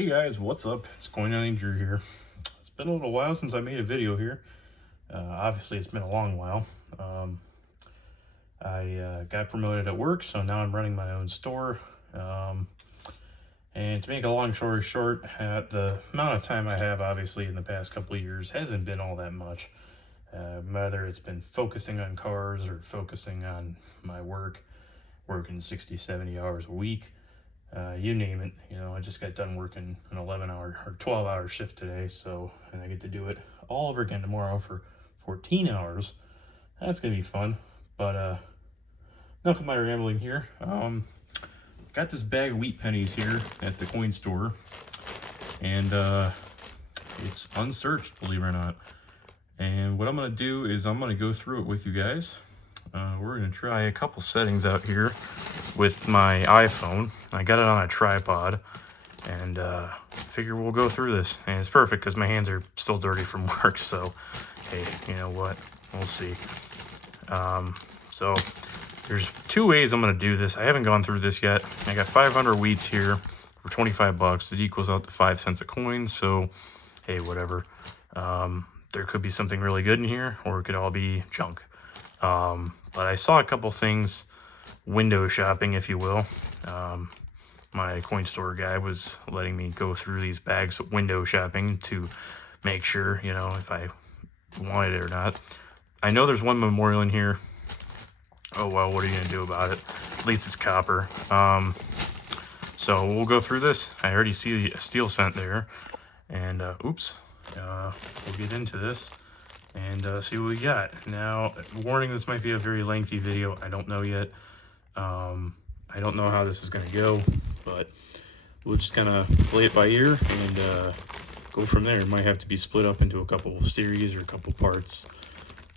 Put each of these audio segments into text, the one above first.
Hey guys, what's up? It's Coin Hunting Drew here. It's been a little while since I made a video here. Obviously, it's been a long while. I got promoted at work, so now I'm running my own store. And to make a long story short, the amount of time I have, obviously, in the past couple of years hasn't been all that much. Whether it's been focusing on cars or focusing on my work, working 60, 70 hours a week. You name it. I just got done working an 11-hour or 12-hour shift today, and I get to do it all over again tomorrow for 14 hours. That's gonna be fun. But enough of my rambling here. Got this bag of wheat pennies here at the coin store, and it's unsearched, believe it or not. And what I'm gonna do is I'm gonna go through it with you guys. We're gonna try a couple settings out here with my iPhone. I got it on a tripod, and figure we'll go through this. And it's perfect because my hands are still dirty from work, so hey, you know what, we'll see. So there's two ways I'm gonna do this. I haven't gone through this yet. I got 500 wheats here for 25 bucks. It equals out to 5 cents a coin, so hey, whatever. There could be something really good in here, or it could all be junk. But I saw a couple things window shopping, if you will. My coin store guy was letting me go through these bags window shopping to make sure, if I wanted it or not. I know there's one memorial in here. Oh well, what are you gonna do about it? At least it's copper. So we'll go through this. I already see a steel cent there, and we'll get into this and see what we got. Now, warning, this might be a very lengthy video. I don't know yet. I don't know how this is going to go, but we'll just kind of play it by ear and go from there. It might have to be split up into a couple of series or a couple parts.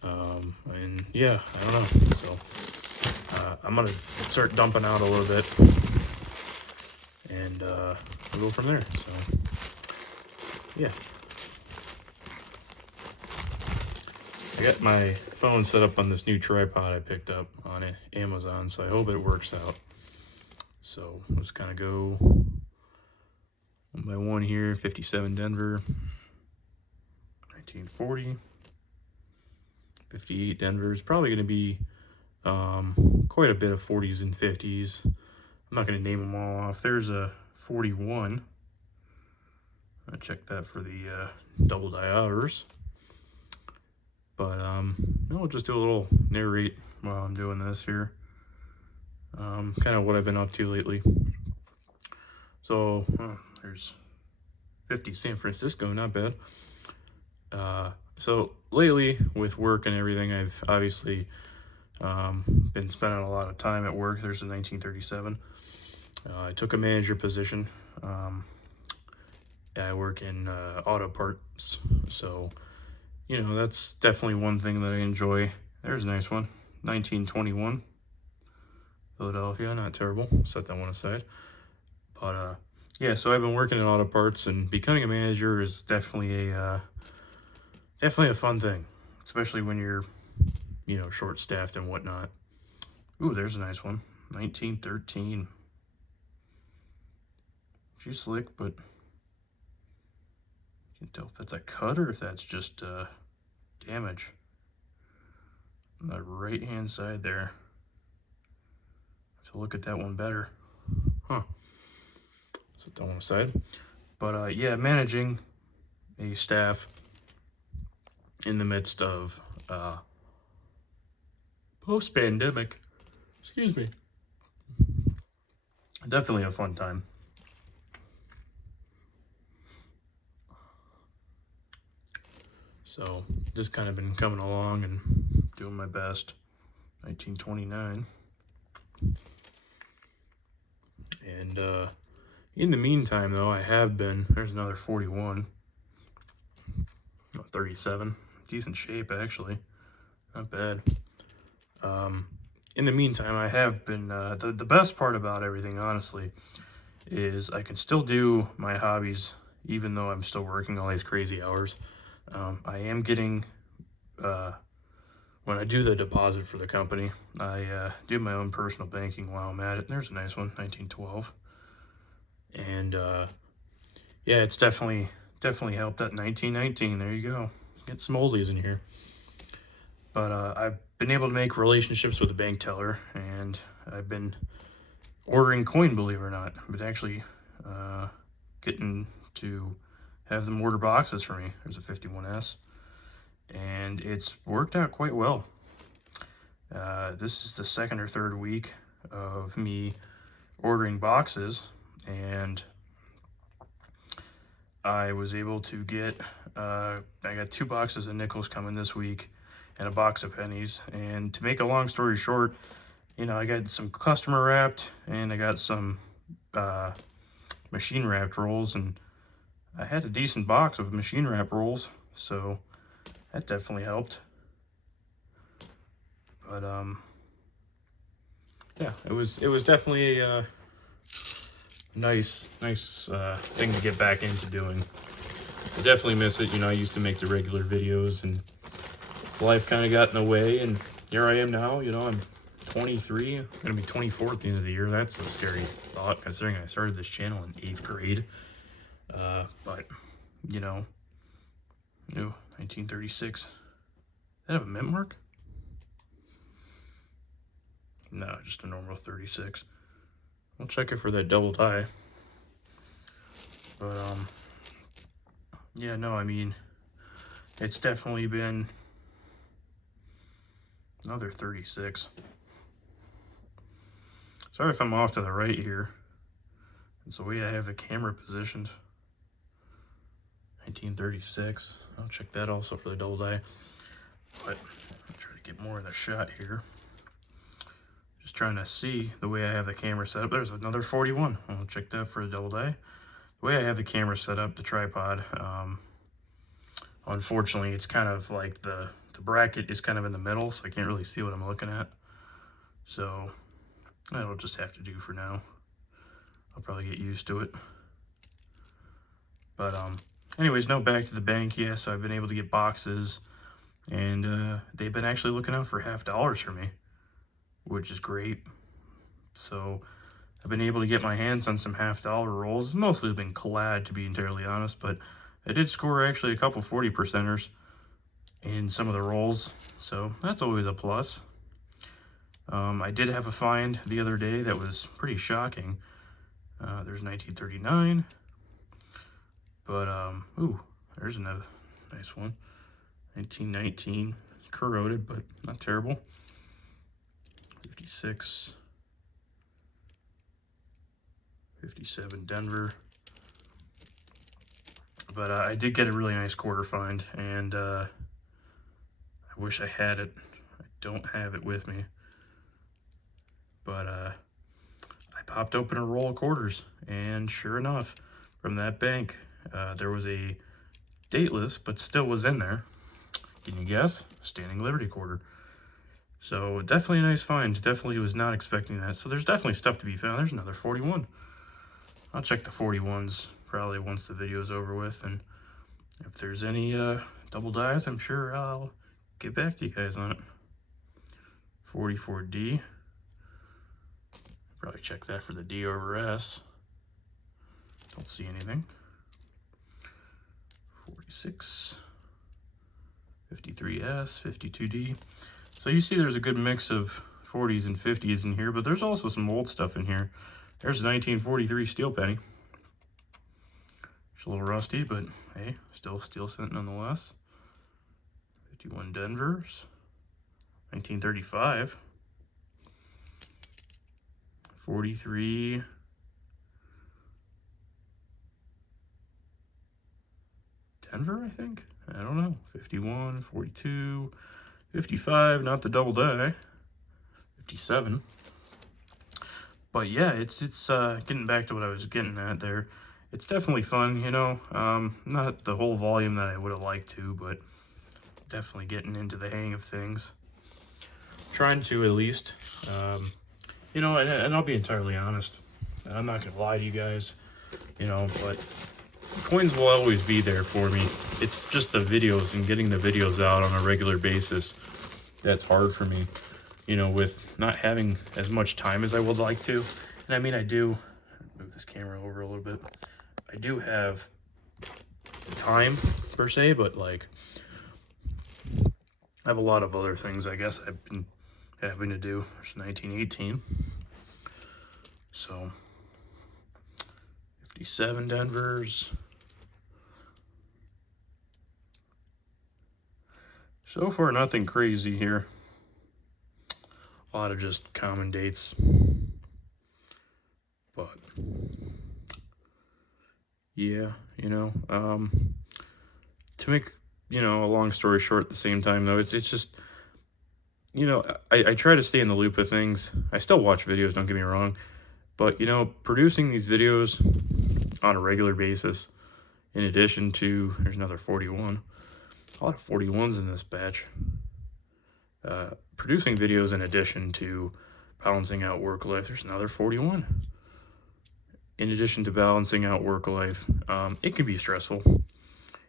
And yeah, I don't know. So I'm going to start dumping out a little bit, and we'll go from there. So yeah. I got my phone set up on this new tripod I picked up on Amazon, so I hope it works out. So let's kind of go one by one here. 57 Denver, 1940, 58 Denver. It's probably going to be quite a bit of 40s and 50s. I'm not going to name them all off. There's a 41. I'll check that for the double dioders. But I'll just do a little narrate while I'm doing this here. Kind of what I've been up to lately. So there's 50 San Francisco, not bad. So lately with work and everything, I've obviously been spending a lot of time at work. There's a 1937. I took a manager position. I work in auto parts, so that's definitely one thing that I enjoy. There's a nice one. 1921. Philadelphia, not terrible. Set that one aside. But yeah, so I've been working in auto parts, and becoming a manager is definitely a fun thing, especially when you're short-staffed and whatnot. Ooh, there's a nice one. 1913. She's slick, but you can tell if that's a cut or if that's just damage on the right hand side there. So look at that one better. Set that one aside. But yeah, managing a staff in the midst of post-pandemic, excuse me, definitely a fun time. So just kind of been coming along and doing my best. 1929. And in the meantime, though, I have been, there's another 41. 37. Decent shape, actually. Not bad. In the meantime, I have been, the best part about everything, honestly, is I can still do my hobbies even though I'm still working all these crazy hours. I am getting, when I do the deposit for the company, I do my own personal banking while I'm at it. There's a nice one, 1912. And Yeah, it's definitely helped. That 1919. There you go. Get some oldies in here. But I've been able to make relationships with the bank teller, and I've been ordering coin, believe it or not, but actually getting to have them order boxes for me. There's a 51S, and it's worked out quite well. This is the second or third week of me ordering boxes, and I was able to get, I got 2 boxes of nickels coming this week and a box of pennies. And to make a long story short, you know, I got some customer wrapped and I got some machine wrapped rolls, and I had a decent box of machine wrap rolls, so that definitely helped. But yeah, it was definitely a nice thing to get back into doing. I definitely miss it. You know, I used to make the regular videos, and life kind of got in the way, and here I am now. You know, I'm 23. I'm gonna be 24 at the end of the year. That's a scary thought, considering I started this channel in 8th grade. But you know, 1936. Does that have a mint mark? No, just a normal 36. I'll check it for that double die. But yeah, no, I mean, it's definitely been another 36. Sorry if I'm off to the right here. It's the way I have the camera positioned. 1936. I'll check that also for the double die. But I'll try to get more in the shot here. Just trying to see the way I have the camera set up. There's another 41. I'll check that for a double die. The way I have the camera set up, the tripod, unfortunately, it's kind of like the bracket is kind of in the middle, so I can't really see what I'm looking at. So that'll just have to do for now. I'll probably get used to it. But anyways, no, back to the bank. Yeah, so I've been able to get boxes, and they've been actually looking out for $50 for me, which is great. So I've been able to get my hands on some $50 rolls. It's mostly been collad, to be entirely honest, but I did score actually a couple 40%ers in some of the rolls, so that's always a plus. I did have a find the other day that was pretty shocking. There's 1939, but ooh, there's another nice one. 1919, corroded, but not terrible. 56, 57 Denver. But I did get a really nice quarter find, and I wish I had it. I don't have it with me. But I popped open a roll of quarters, and sure enough, from that bank, there was a dateless, but still was in there. Can you guess? Standing Liberty quarter. So definitely a nice find. Definitely was not expecting that. So there's definitely stuff to be found. There's another 41. I'll check the 41s probably once the video's over with, and if there's any double dies, I'm sure I'll get back to you guys on it. 44D. Probably check that for the D over S. Don't see anything. 46, 53S, 52D. So you see there's a good mix of 40s and 50s in here, but there's also some old stuff in here. There's a 1943 steel penny. It's a little rusty, but hey, still steel cent nonetheless. 51 Denvers. 1935. 43. Denver, I think? I don't know. 51, 42, 55, not the double die. 57. But yeah, it's getting back to what I was getting at there. It's definitely fun, you know. Not the whole volume that I would have liked to, but definitely getting into the hang of things. Trying to, at least. You know, and I'll be entirely honest. I'm not going to lie to you guys, you know, but coins will always be there for me. It's just the videos and getting the videos out on a regular basis that's hard for me, you know, with not having as much time as I would like to. And I mean, I do, move this camera over a little bit. I do have time per se, but like I have a lot of other things I guess I've been having to do. There's 1918. So 57 Denvers. So far, nothing crazy here. A lot of just common dates. But yeah, you know, to make, you know, a long story short at the same time though, it's just, you know, I try to stay in the loop of things. I still watch videos, don't get me wrong, but you know, producing these videos on a regular basis, in addition to, there's another 41, a lot of 41s in this batch. Producing videos in addition to balancing out work life, there's another 41. In addition to balancing out work life, it can be stressful.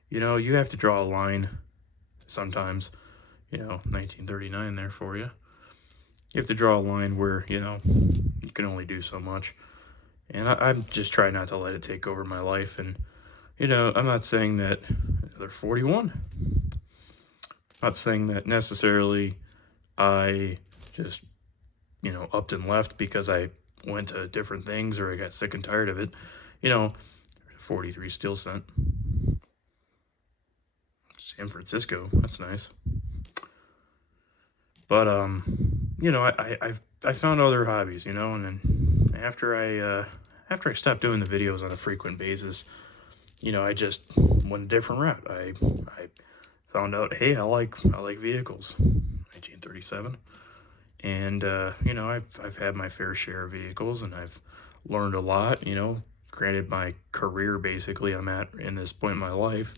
You know, you have to draw a line sometimes, you know, 1939 there for you. You have to draw a line where, you know, you can only do so much. And I'm just trying not to let it take over my life. And, you know, I'm not saying that they're 41. I'm not saying that necessarily I just, you know, upped and left because I went to different things or I got sick and tired of it. You know, 43 steel cent. San Francisco, that's nice. But you know, I found other hobbies, you know, and then after I stopped doing the videos on a frequent basis, you know, I just went a different route. I found out, hey, I like vehicles. 1937. And you know, I've had my fair share of vehicles and I've learned a lot, you know. Granted, my career basically I'm at in this point in my life,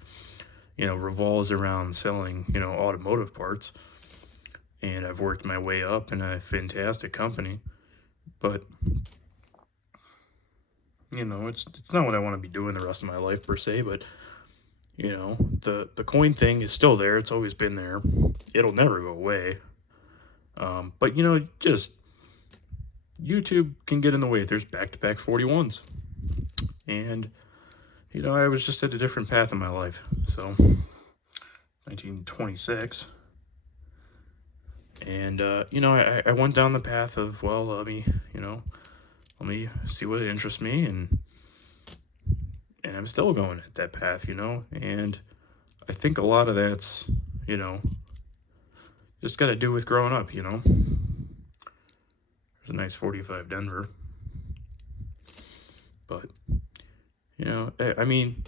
you know, revolves around selling, you know, automotive parts. And I've worked my way up in a fantastic company. But you know, it's not what I want to be doing the rest of my life per se, but you know, the coin thing is still there. It's always been there. It'll never go away. But you know, just YouTube can get in the way. There's back-to-back 41s. And you know, I was just at a different path in my life. So 1926. And you know, I went down the path of, well, let me see what interests me, and I'm still going at that path, you know. And I think a lot of that's, you know, just got to do with growing up, you know. There's a nice 45 Denver. But, you know, I mean,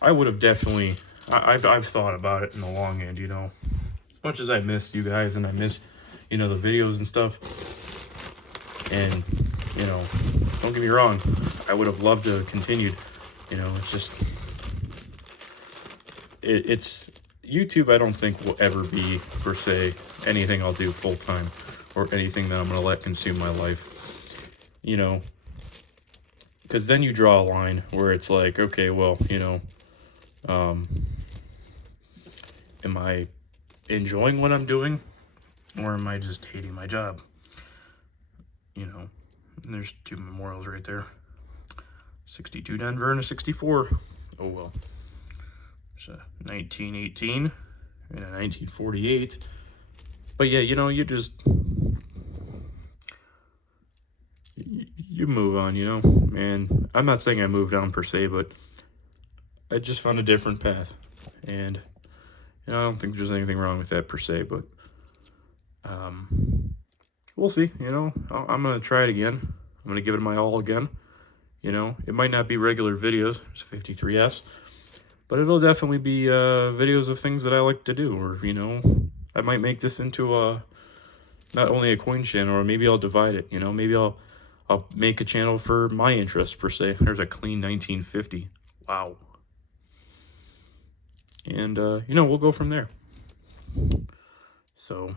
I would have definitely, I've thought about it in the long end, you know. As much as I miss you guys and I miss, you know, the videos and stuff. And, you know, don't get me wrong, I would have loved to have continued. You know, it's just, it's YouTube, I don't think will ever be, per se, anything I'll do full time or anything that I'm going to let consume my life. You know, because then you draw a line where it's like, okay, well, you know, am I enjoying what I'm doing, or am I just hating my job? You know, and there's two memorials right there. 62 Denver and a 64. Oh well. There's a 1918 and a 1948. But yeah, you know, you just, you move on, you know. And I'm not saying I moved on per se, but I just found a different path. And you know, I don't think there's anything wrong with that per se, but we'll see. You know, I'm gonna try it again. I'm gonna give it my all again. You know, it might not be regular videos, it's 53S, but it'll definitely be videos of things that I like to do. Or, you know, I might make this into not only a coin channel, or maybe I'll divide it. You know, maybe I'll make a channel for my interests per se. There's a clean 1950. Wow. And you know, we'll go from there. So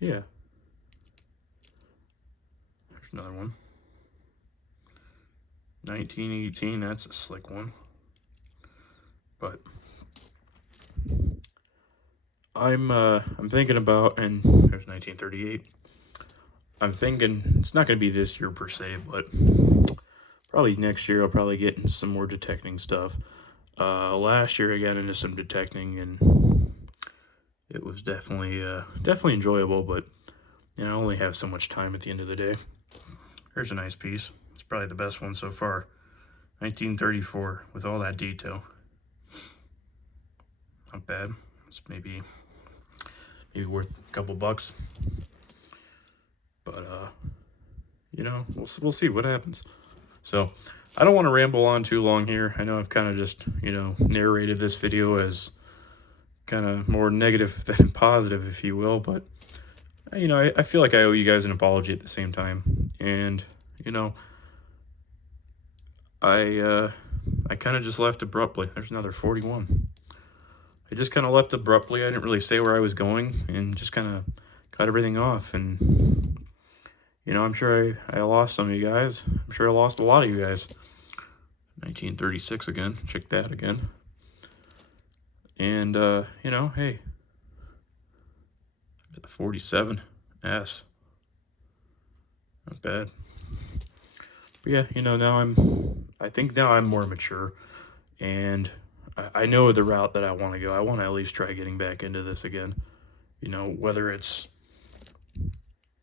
yeah, there's another one. 1918, that's a slick one. But I'm thinking about, and there's 1938. I'm thinking it's not going to be this year per se, but probably next year I'll probably get into some more detecting stuff. Last year I got into some detecting, and it was definitely enjoyable, but I only have so much time at the end of the day. Here's a nice piece. It's probably the best one so far. 1934 with all that detail. Not bad. It's maybe worth a couple bucks. But we'll see what happens. So I don't want to ramble on too long here. I know I've kind of just narrated this video as kind of more negative than positive, if you will, but I feel like I owe you guys an apology at the same time. And I kind of just left abruptly. There's another 41. I just kind of left abruptly. I didn't really say where I was going, and just kind of cut everything off. And I'm sure I lost some of you guys. I'm sure I lost a lot of you guys. 1936 again. Check that again. And hey, 47S. Not bad. But yeah, I think now I'm more mature, and I know the route that I want to go. I want to at least try getting back into this again. Whether it's,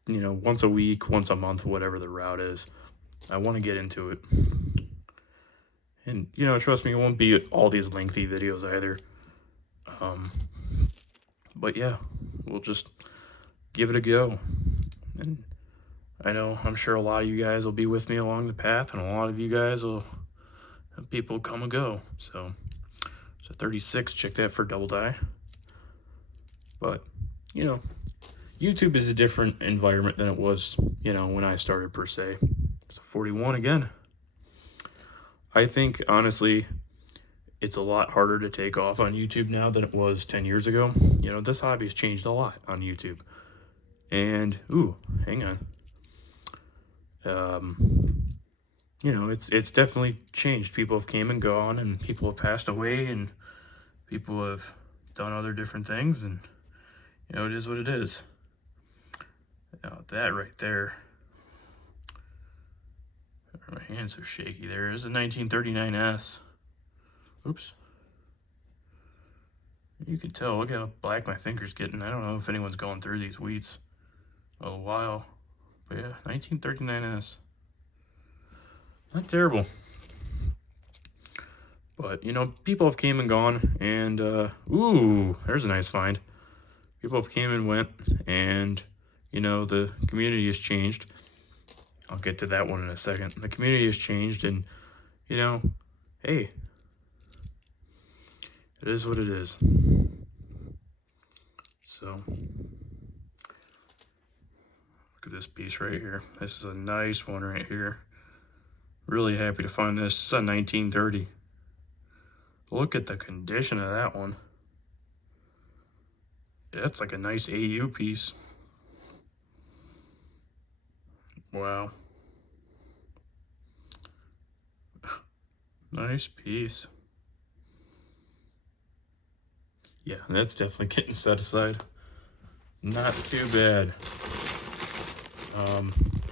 once a week, once a month, whatever the route is, I want to get into it. And, trust me, it won't be all these lengthy videos either. But yeah, we'll just give it a go. And I'm sure a lot of you guys will be with me along the path, and a lot of you guys will have people come and go. So 36, check that for double die. But YouTube is a different environment than it was when I started, per se. So 41 again. I think honestly it's a lot harder to take off on YouTube now than it was 10 years ago. This hobby has changed a lot on YouTube. And ooh, hang on. It's definitely changed. People have came and gone, and people have passed away, and people have done other different things, and it is what it is. Now that right there, my hands are shaky. There is a 1939S. Oops. You can tell, look how black my finger's getting. I don't know if anyone's going through these wheats a while. But yeah, 1939S. Not terrible. But, people have came and gone, and, ooh, there's a nice find. People have came and went, and, the community has changed. I'll get to that one in a second. The community has changed, and, hey, it is what it is. So, look at this piece right here. This is a nice one right here. Really happy to find this. It's a 1930. Look at the condition of that one. That's like a nice AU piece. Wow. Nice piece. Yeah, that's definitely getting set aside. Not too bad.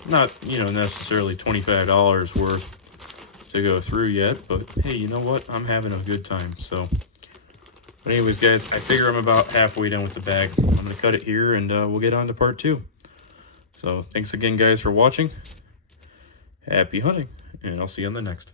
Not, necessarily $25 worth to go through yet, but hey, you know what? I'm having a good time, so. But anyways, guys, I figure I'm about halfway done with the bag. I'm going to cut it here, and we'll get on to part 2. So, thanks again, guys, for watching. Happy hunting, and I'll see you on the next.